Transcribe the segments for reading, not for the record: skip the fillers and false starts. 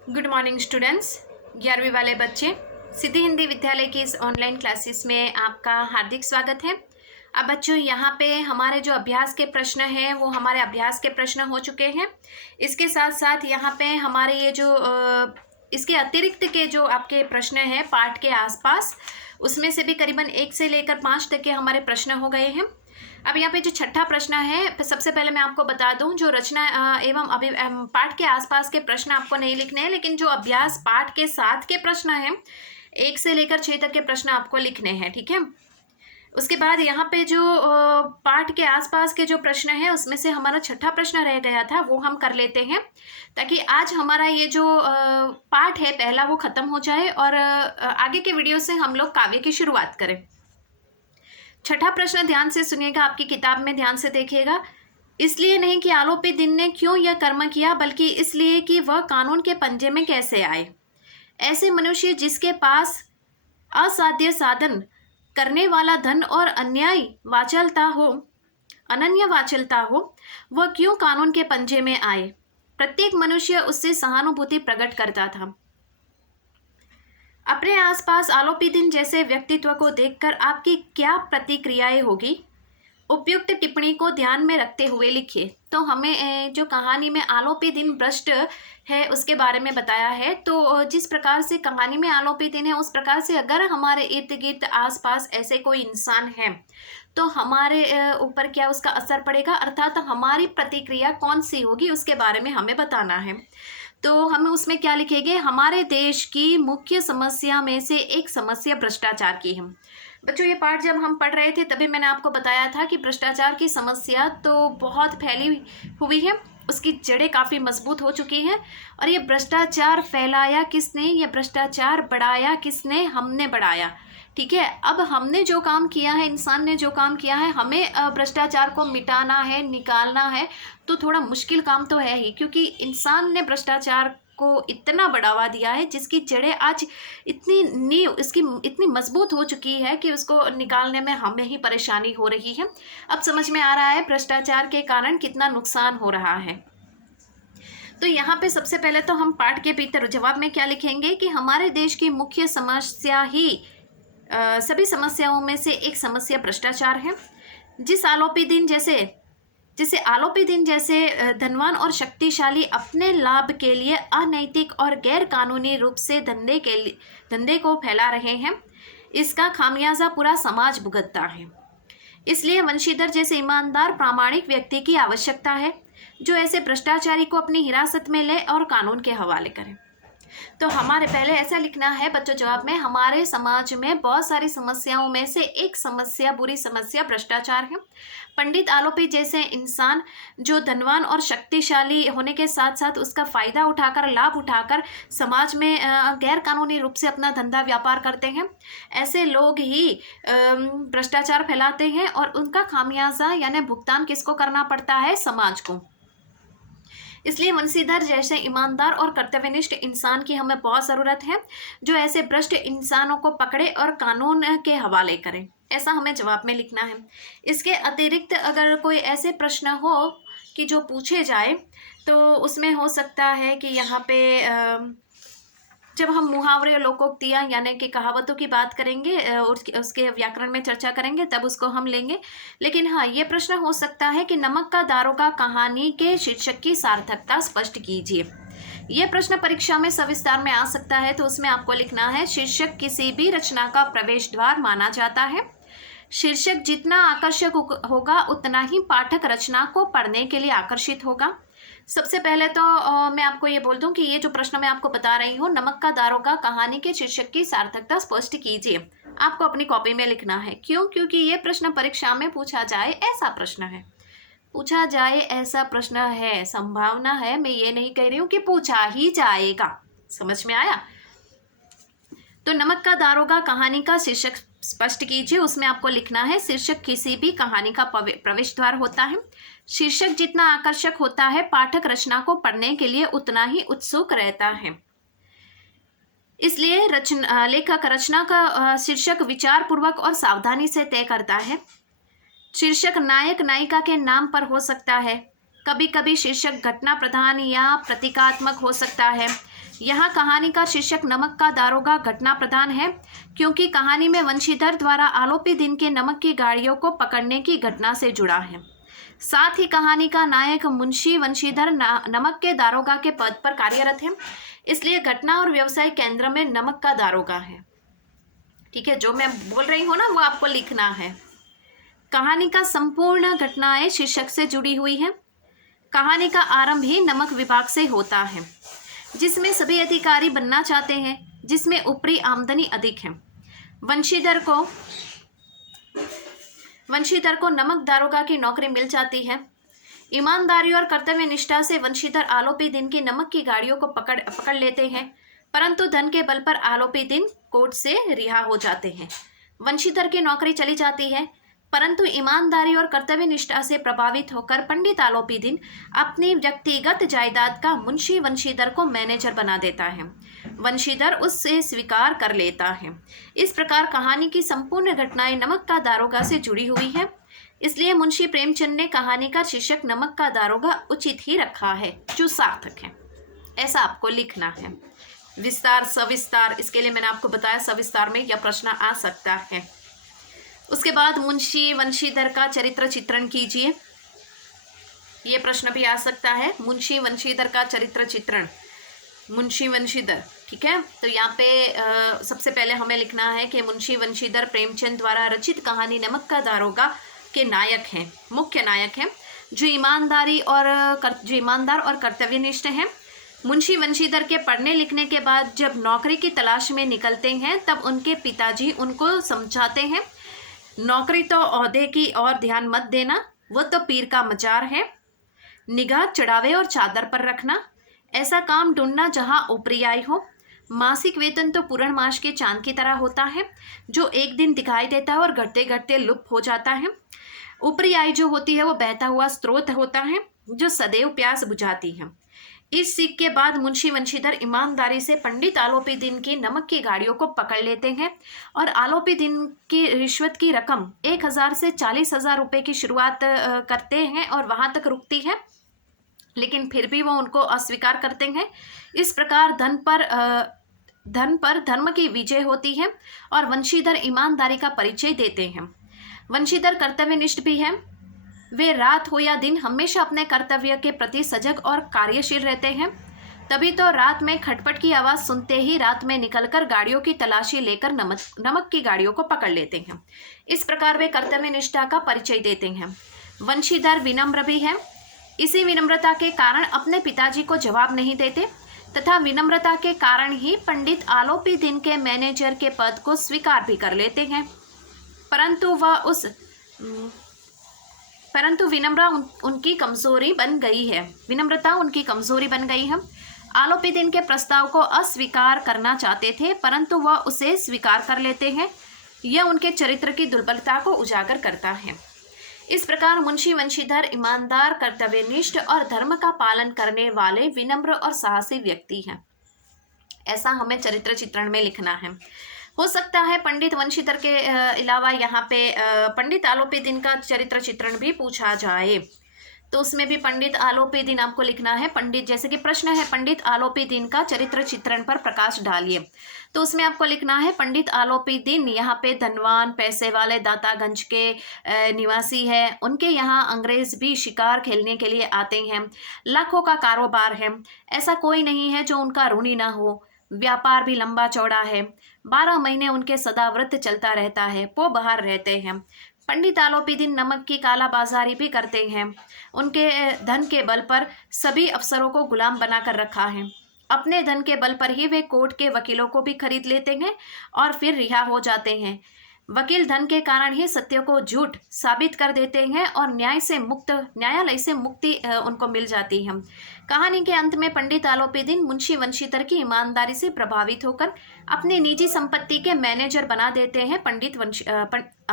Good morning students. 11वीं वाले बच्चे, सिद्धि हिंदी विद्यालय की इस ऑनलाइन क्लासेस में आपका हार्दिक स्वागत है। अब बच्चों, यहाँ पे हमारे जो अभ्यास के प्रश्न हैं वो हमारे अभ्यास के प्रश्न हो चुके हैं। इसके साथ साथ यहाँ पे हमारे ये जो इसके अतिरिक्त के जो आपके प्रश्न हैं पाठ के आसपास, उसमें से भी करीबन 1 से लेकर 5 तक के हमारे प्रश्न हो गए हैं। अब यहाँ पे जो छठा प्रश्न है, सबसे पहले मैं आपको बता दूं, जो रचना एवं पाठ के आसपास के प्रश्न आपको नहीं लिखने हैं, लेकिन जो अभ्यास पाठ के साथ के प्रश्न हैं 1 से लेकर 6 तक के प्रश्न आपको लिखने हैं, ठीक है। उसके बाद यहाँ पे जो पाठ के आसपास के जो प्रश्न है उसमें से हमारा छठा प्रश्न रह गया था, वो हम कर लेते हैं ताकि आज हमारा ये जो पाठ है पहला वो ख़त्म हो जाए और आगे के वीडियो से हम लोग काव्य की शुरुआत करें। छठा प्रश्न ध्यान से सुनिएगा, आपकी किताब में ध्यान से देखिएगा। इसलिए नहीं कि आलोपी दिन ने क्यों यह कर्म किया, बल्कि इसलिए कि वह कानून के पंजे में कैसे आए। ऐसे मनुष्य जिसके पास असाध्य साधन करने वाला धन और अनन्य वाचलता हो, वह क्यों कानून के पंजे में आए। प्रत्येक मनुष्य उससे सहानुभूति प्रकट करता था। अपने आसपास आलोपी दिन जैसे व्यक्तित्व को देखकर आपकी क्या प्रतिक्रियाएं होगी, उपयुक्त टिप्पणी को ध्यान में रखते हुए लिखिए। तो हमें जो कहानी में आलोपी दिन भ्रष्ट है उसके बारे में बताया है, तो जिस प्रकार से कहानी में आलोपी दिन है उस प्रकार से अगर हमारे इर्द गिर्द आसपास ऐसे कोई इंसान है तो हमारे ऊपर क्या उसका असर पड़ेगा, अर्थात हमारी प्रतिक्रिया कौन सी होगी उसके बारे में हमें बताना है। तो हम उसमें क्या लिखेंगे, हमारे देश की मुख्य समस्या में से एक समस्या भ्रष्टाचार की है। बच्चों, ये पाठ जब हम पढ़ रहे थे तभी मैंने आपको बताया था कि भ्रष्टाचार की समस्या तो बहुत फैली हुई है, उसकी जड़ें काफ़ी मजबूत हो चुकी हैं। और ये भ्रष्टाचार फैलाया किसने, ये भ्रष्टाचार बढ़ाया किसने, हमने बढ़ाया, ठीक है। अब हमने जो काम किया है, इंसान ने जो काम किया है, हमें भ्रष्टाचार को मिटाना है, निकालना है, तो थोड़ा मुश्किल काम तो है ही, क्योंकि इंसान ने भ्रष्टाचार को इतना बढ़ावा दिया है जिसकी जड़ें आज इसकी इतनी मजबूत हो चुकी है कि उसको निकालने में हमें ही परेशानी हो रही है। अब समझ में आ रहा है भ्रष्टाचार के कारण कितना नुकसान हो रहा है। तो यहाँ पे सबसे पहले तो हम पाठ के भीतर जवाब में क्या लिखेंगे कि हमारे देश की मुख्य समस्या ही सभी समस्याओं में से एक समस्या भ्रष्टाचार है। जिसे आलोपी दिन जैसे धनवान और शक्तिशाली अपने लाभ के लिए अनैतिक और गैर कानूनी रूप से धंधे को फैला रहे हैं, इसका खामियाजा पूरा समाज भुगतता है। इसलिए वंशीधर जैसे ईमानदार प्रामाणिक व्यक्ति की आवश्यकता है जो ऐसे भ्रष्टाचारी को अपनी हिरासत में ले और कानून के हवाले करे। तो हमारे पहले ऐसा लिखना है बच्चों जवाब में, हमारे समाज में बहुत सारी समस्याओं में से एक समस्या, बुरी समस्या भ्रष्टाचार है। पंडित आलोपी जैसे इंसान जो धनवान और शक्तिशाली होने के साथ साथ उसका फायदा उठाकर, लाभ उठाकर समाज में गैर कानूनी रूप से अपना धंधा व्यापार करते हैं, ऐसे लोग ही भ्रष्टाचार फैलाते हैं और उनका खामियाजा यानी भुगतान किसको करना पड़ता है, समाज को। इसलिए वंशीधर जैसे ईमानदार और कर्तव्यनिष्ठ इंसान की हमें बहुत ज़रूरत है जो ऐसे भ्रष्ट इंसानों को पकड़े और कानून के हवाले करें, ऐसा हमें जवाब में लिखना है। इसके अतिरिक्त अगर कोई ऐसे प्रश्न हो कि जो पूछे जाए तो उसमें हो सकता है कि यहाँ पे जब हम मुहावरे, लोकोक्तियाँ यानी कि कहावतों की बात करेंगे और उसके व्याकरण में चर्चा करेंगे तब उसको हम लेंगे। लेकिन हाँ, ये प्रश्न हो सकता है कि नमक का दारोगा कहानी के शीर्षक की सार्थकता स्पष्ट कीजिए। ये प्रश्न परीक्षा में सविस्तार में आ सकता है, तो उसमें आपको लिखना है, शीर्षक किसी भी रचना का प्रवेश द्वार माना जाता है। शीर्षक जितना आकर्षक होगा उतना ही पाठक रचना को पढ़ने के लिए आकर्षित होगा। सबसे पहले तो मैं आपको ये बोल दूं कि ये जो प्रश्न मैं आपको बता रही हूँ, नमक का दारोगा कहानी के शीर्षक की सार्थकता स्पष्ट कीजिए, आपको अपनी कॉपी में लिखना है। क्यों? क्योंकि ये प्रश्न परीक्षा में पूछा जाए ऐसा प्रश्न है, पूछा जाए ऐसा प्रश्न है, संभावना है, मैं ये नहीं कह रही हूँ कि पूछा ही जाएगा। समझ में आया? तो नमक का दारोगा कहानी का शीर्षक स्पष्ट कीजिए, उसमें आपको लिखना है, शीर्षक किसी भी कहानी का प्रवेश द्वार होता है। शीर्षक जितना आकर्षक होता है पाठक रचना को पढ़ने के लिए उतना ही उत्सुक रहता है। इसलिए लेखक रचना का शीर्षक विचार पूर्वक और सावधानी से तय करता है। शीर्षक नायक नायिका के नाम पर हो सकता है, कभी कभी शीर्षक घटना प्रधान या प्रतीकात्मक हो सकता है। यहाँ कहानी का शीर्षक नमक का दारोगा घटना प्रधान है, क्योंकि कहानी में वंशीधर द्वारा आरोपी दिन के नमक की गाड़ियों को पकड़ने की घटना से जुड़ा है। साथ ही कहानी का नायक मुंशी वंशीधर नमक के दारोगा के पद पर कार्यरत है, इसलिए घटना और व्यवसाय केंद्र में नमक का दारोगा है। ठीक है, जो मैं बोल रही हूँ ना वो आपको लिखना है। कहानी का संपूर्ण घटनाएं शीर्षक से जुड़ी हुई है। कहानी का आरंभ ही नमक विभाग से होता है, जिसमें सभी अधिकारी बनना चाहते हैं, जिसमें ऊपरी आमदनी अधिक है। वंशीधर को नमक दारोगा की नौकरी मिल जाती है। ईमानदारी और कर्तव्य निष्ठा से वंशीधर आरोपी दिन की नमक की गाड़ियों को पकड़ लेते हैं, परंतु धन के बल पर आरोपी दिन कोर्ट से रिहा हो जाते हैं। वंशीधर की नौकरी चली जाती है, परंतु ईमानदारी और कर्तव्य निष्ठा से प्रभावित होकर पंडित आरोपी दिन अपनी व्यक्तिगत जायदाद का मुंशी वंशीधर को मैनेजर बना देता है। वंशीधर उससे स्वीकार कर लेता है। इस प्रकार कहानी की संपूर्ण घटनाएं नमक का दारोगा से जुड़ी हुई है, इसलिए मुंशी प्रेमचंद ने कहानी का शीर्षक नमक का दारोगा उचित ही रखा है, जो सार्थक है। ऐसा आपको लिखना है। विस्तार सविस्तार, इसके लिए मैंने आपको बताया सविस्तार में यह प्रश्न आ सकता है। उसके बाद मुंशी वंशीधर का चरित्र चित्रण कीजिए, ये प्रश्न भी आ सकता है। मुंशी वंशीधर का चरित्र चित्रण, मुंशी वंशीधर। ठीक है, तो यहाँ पे सबसे पहले हमें लिखना है कि मुंशी वंशीधर प्रेमचंद द्वारा रचित कहानी नमक का दारोगा के नायक हैं, मुख्य नायक हैं, जो ईमानदार और कर्तव्यनिष्ठ हैं। मुंशी वंशीधर के पढ़ने लिखने के बाद जब नौकरी की तलाश में निकलते हैं, तब उनके पिताजी उनको समझाते हैं, नौकरी तो ओहदे की और ध्यान मत देना, वो तो पीर का मजार है। निगाह चढ़ावे और चादर पर रखना, ऐसा काम ढूंढना जहाँ ऊपरी आय हो। मासिक वेतन तो पूर्णमास के चांद की तरह होता है, जो एक दिन दिखाई देता है और घटते घटते लुप्त हो जाता है। ऊपरी आय जो होती है वो बहता हुआ स्रोत होता है, जो सदैव प्यास बुझाती है। इस सीख के बाद मुंशी वंशीधर ईमानदारी से पंडित आलोपी दिन की नमक की गाड़ियों को पकड़ लेते हैं और आलोपी दिन की रिश्वत की रकम 1000 से 40,000 रुपये की शुरुआत करते हैं और वहां तक रुकती है, लेकिन फिर भी वो उनको अस्वीकार करते हैं। इस प्रकार धन पर धर्म की विजय होती है और वंशीधर ईमानदारी का परिचय देते हैं। वंशीधर कर्तव्यनिष्ठ भी हैं। वे रात हो या दिन हमेशा अपने कर्तव्य के प्रति सजग और कार्यशील रहते हैं। तभी तो रात में खटपट की आवाज़ सुनते ही रात में निकलकर गाड़ियों की तलाशी लेकर नमक की गाड़ियों को पकड़ लेते हैं। इस प्रकार वे कर्तव्य निष्ठा का परिचय देते हैं। वंशीधर विनम्र भी हैं। इसी विनम्रता के कारण अपने पिताजी को जवाब नहीं देते तथा विनम्रता के कारण ही पंडित आलोपी दिन के मैनेजर के पद को स्वीकार भी कर लेते हैं। परंतु विनम्रता उनकी कमजोरी बन गई है। आलोपी दिन के प्रस्ताव को अस्वीकार करना चाहते थे, परंतु वह उसे स्वीकार कर लेते हैं। यह उनके चरित्र की दुर्बलता को उजागर करता है। इस प्रकार मुंशी वंशीधर ईमानदार, कर्तव्यनिष्ठ और धर्म का पालन करने वाले विनम्र और साहसी व्यक्ति हैं। ऐसा हमें चरित्र चित्रण में लिखना है। हो सकता है पंडित वंशीधर के अलावा यहाँ पे पंडित आलोपी दिन का चरित्र चित्रण भी पूछा जाए, तो उसमें भी पंडित आलोपी दिन आपको लिखना है। पंडित, जैसे कि प्रश्न है पंडित आलोपी दिन का चरित्र चित्रण पर प्रकाश डालिए, तो उसमें आपको लिखना है पंडित आलोपी दिन यहाँ पे धनवान, पैसे वाले, दातागंज के निवासी है। उनके यहाँ अंग्रेज भी शिकार खेलने के लिए आते हैं। लाखों का कारोबार है, ऐसा कोई नहीं है जो उनका ऋणी ना हो। व्यापार भी लंबा चौड़ा है, 12 महीने उनके सदाव्रत चलता रहता है, पो बाहर रहते हैं। पंडित आलोपी दिन नमक की कालाबाजारी भी करते हैं। उनके धन के बल पर सभी अफसरों को गुलाम बनाकर रखा है। अपने धन के बल पर ही वे कोर्ट के वकीलों को भी खरीद लेते हैं और फिर रिहा हो जाते हैं। वकील धन के कारण ही सत्य को झूठ साबित कर देते हैं और न्यायालय से मुक्ति उनको मिल जाती है। कहानी के अंत में पंडित आलोपी दिन मुंशी वंशीधर की ईमानदारी से प्रभावित होकर अपनी निजी संपत्ति के मैनेजर बना देते हैं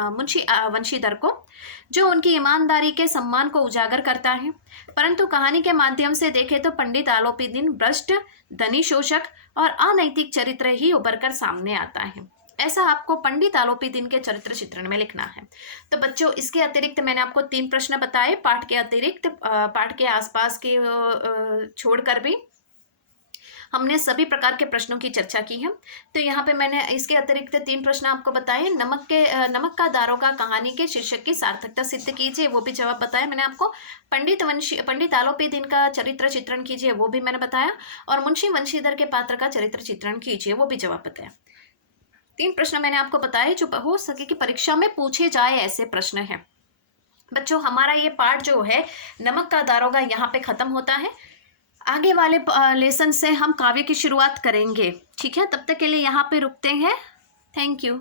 मुंशी वंशीधर को, जो उनकी ईमानदारी के सम्मान को उजागर करता है। परंतु कहानी के माध्यम से देखें तो पंडित आलोपी दिन भ्रष्ट, धनी शोषक और अनैतिक चरित्र ही उभर कर सामने आता है। ऐसा आपको पंडित आलोपी दिन के चरित्र चित्रण में लिखना है। तो बच्चों, इसके अतिरिक्त मैंने आपको 3 प्रश्न बताए, पाठ के अतिरिक्त, पाठ के आसपास के छोड़कर भी हमने सभी प्रकार के प्रश्नों की चर्चा की है। तो यहाँ पे मैंने इसके अतिरिक्त 3 प्रश्न आपको बताए। नमक का दारोगा कहानी के शीर्षक की सार्थकता सिद्ध कीजिए, वो भी जवाब बताया मैंने आपको। पंडित आलोपी दिन का चरित्र चित्रण कीजिए, वो भी मैंने बताया। और मुंशी वंशीधर के पात्र का चरित्र चित्रण कीजिए, वो भी जवाब बताया। 3 प्रश्न मैंने आपको बताए जो हो सके कि परीक्षा में पूछे जाए ऐसे प्रश्न हैं। बच्चों, हमारा ये पार्ट जो है नमक का दारोगा यहाँ पे खत्म होता है। आगे वाले लेसन से हम काव्य की शुरुआत करेंगे। ठीक है, तब तक के लिए यहाँ पे रुकते हैं। Thank you.